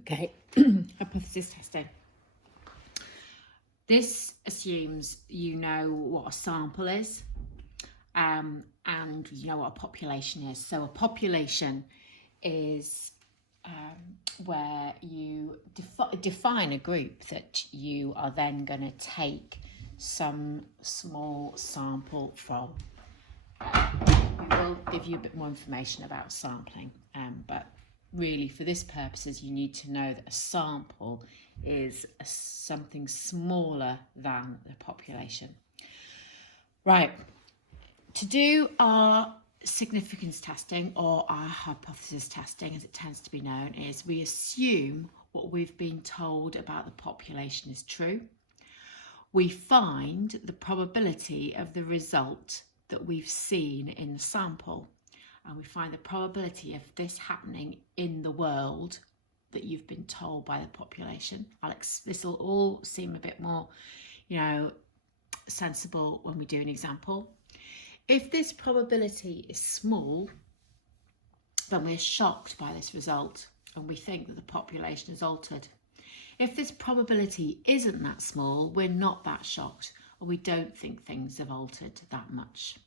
Okay, hypothesis testing. This assumes you know what a sample is and you know what a population is. So a population is where you define a group that you are then going to take some small sample from. We will give you a bit more information about sampling, but really for this purposes you need to know that a sample is something smaller than the population. Right, to do our significance testing, or our hypothesis testing as it tends to be known, is we assume what we've been told about the population is true. We find the probability of the result that we've seen in the sample, and we find the probability of this happening in the world that you've been told by the population. This will all seem a bit more, sensible when we do an example. If this probability is small, then we're shocked by this result and we think that the population is altered. If this probability isn't that small, we're not that shocked, or we don't think things have altered that much.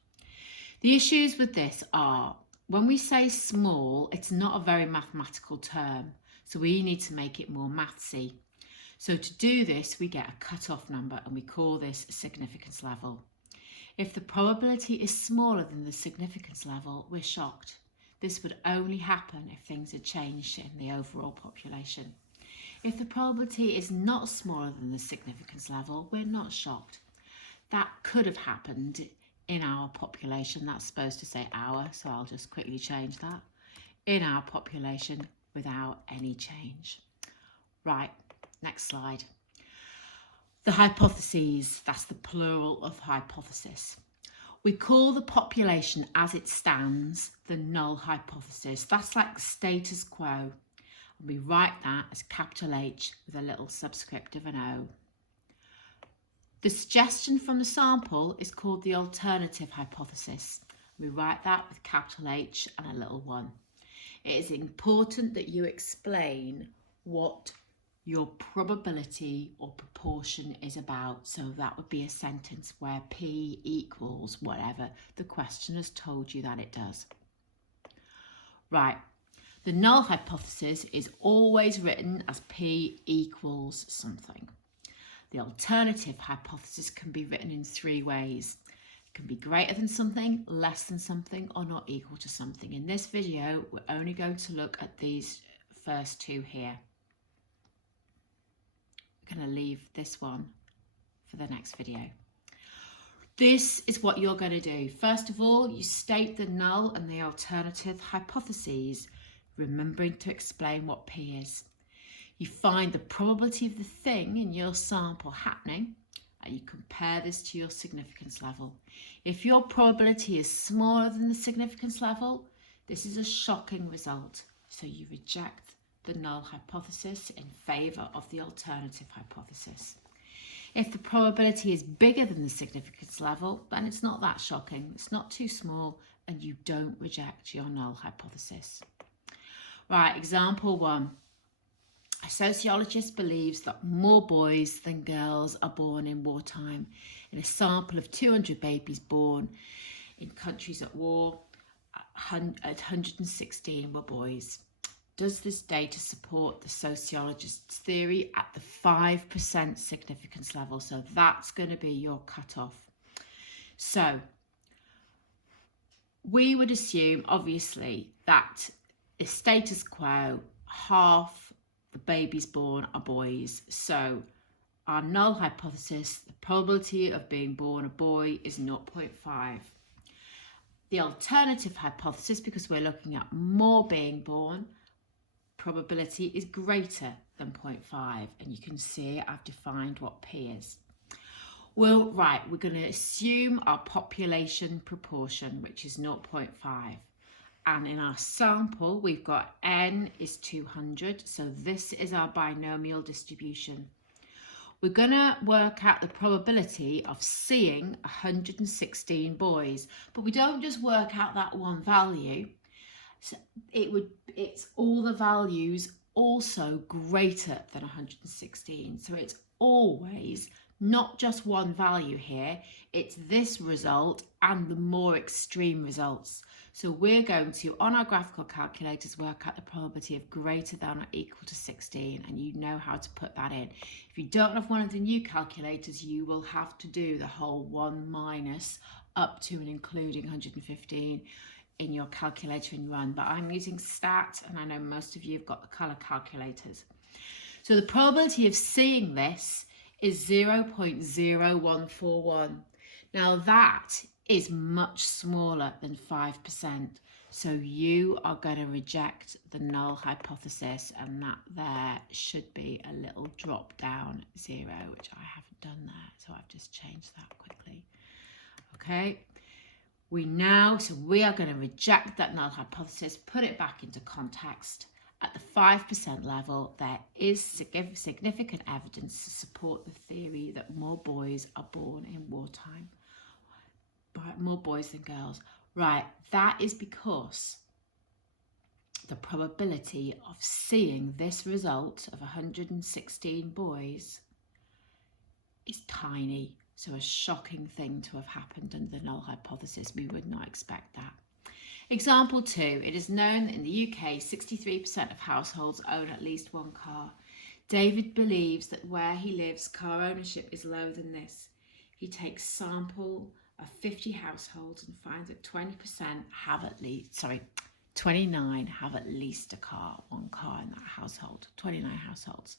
The issues with this are, when we say small, it's not a very mathematical term, so we need to make it more mathsy. So to do this, we get a cut-off number and we call this significance level. If the probability is smaller than the significance level, we're shocked. This would only happen if things had changed in the overall population. If the probability is not smaller than the significance level, we're not shocked. That could have happened in our population. That's supposed to say our, so I'll just quickly change that. In our population without any change. Right, next slide. The hypotheses, that's the plural of hypothesis. We call the population as it stands the null hypothesis. That's like status quo. And we write that as capital H with a little subscript of an O. The suggestion from the sample is called the alternative hypothesis. We write that with capital H and a little 1. It is important that you explain what your probability or proportion is about. So that would be a sentence where P equals whatever the question has told you that it does. Right, the null hypothesis is always written as P equals something. The alternative hypothesis can be written in 3 ways. It can be greater than something, less than something, or not equal to something. In this video, we're only going to look at these first 2 here. We're going to leave this one for the next video. This is what you're going to do. First of all, you state the null and the alternative hypotheses, remembering to explain what P is. You find the probability of the thing in your sample happening, and you compare this to your significance level. If your probability is smaller than the significance level, this is a shocking result, so you reject the null hypothesis in favour of the alternative hypothesis. If the probability is bigger than the significance level, then it's not that shocking, it's not too small, and you don't reject your null hypothesis. Right, example 1. A sociologist believes that more boys than girls are born in wartime. In a sample of 200 babies born in countries at war, 116 were boys. Does this data support the sociologist's theory at the 5% significance level? So that's going to be your cutoff. So we would assume, obviously, that the status quo, half the babies born are boys. So our null hypothesis, the probability of being born a boy is 0.5. The alternative hypothesis, because we're looking at more being born, probability is greater than 0.5, and you can see I've defined what P is. Well, right, we're going to assume our population proportion, which is 0.5. And in our sample, we've got N is 200, so this is our binomial distribution. We're going to work out the probability of seeing 116 boys, but we don't just work out that one value. So it's all the values also greater than 116. So it's always not just one value here, it's this result and the more extreme results. So we're going to, on our graphical calculators, work out the probability of greater than or equal to 16, and you know how to put that in. If you don't have one of the new calculators, you will have to do the whole 1 minus up to and including 115 in your calculator and run, but I'm using stat, and I know most of you have got the colour calculators. So the probability of seeing this is 0.0141. Now that is much smaller than 5%. So you are going to reject the null hypothesis, and that there should be a little drop down 0, which I haven't done there. So I've just changed that quickly. Okay. We are going to reject that null hypothesis, put it back into context. At the 5% level, there is significant evidence to support the theory that more boys are born in wartime. More boys than girls. Right, that is because the probability of seeing this result of 116 boys is tiny. So a shocking thing to have happened under the null hypothesis. We would not expect that. Example 2. It is known that in the UK, 63% of households own at least one car. David believes that where he lives, car ownership is lower than this. He takes sample of 50 households and finds that 29 have at least one car in that household, 29 households.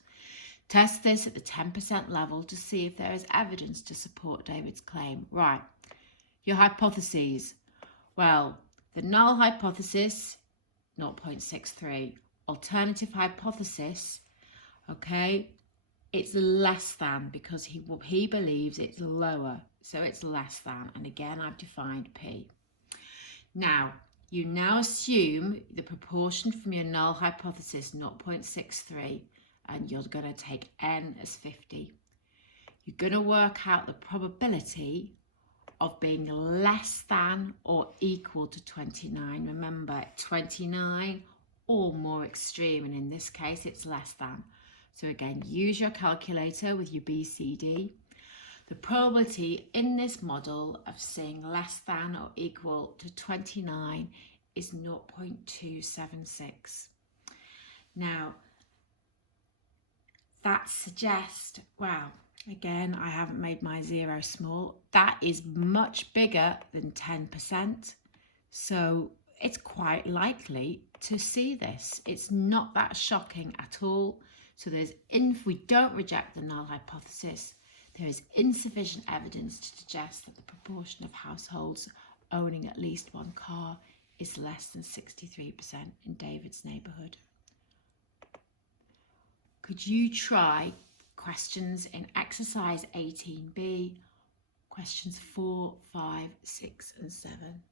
Test this at the 10% level to see if there is evidence to support David's claim. Right, your hypotheses. Well, the null hypothesis, 0.63. Alternative hypothesis, okay, it's less than because he believes it's lower. So it's less than. And again, I've defined P. Now, you now assume the proportion from your null hypothesis, 0.63. And you're going to take n as 50. You're going to work out the probability of being less than or equal to 29. Remember, 29 or more extreme, and in this case, it's less than. So again, use your calculator with your BCD. The probability in this model of seeing less than or equal to 29 is 0.276. Now, that suggests, well, again, I haven't made my 0 small. That is much bigger than 10%. So it's quite likely to see this. It's not that shocking at all. So if we don't reject the null hypothesis, there is insufficient evidence to suggest that the proportion of households owning at least one car is less than 63% in David's neighbourhood. Could you try questions in exercise 18b, questions 4, 5, 6 and 7?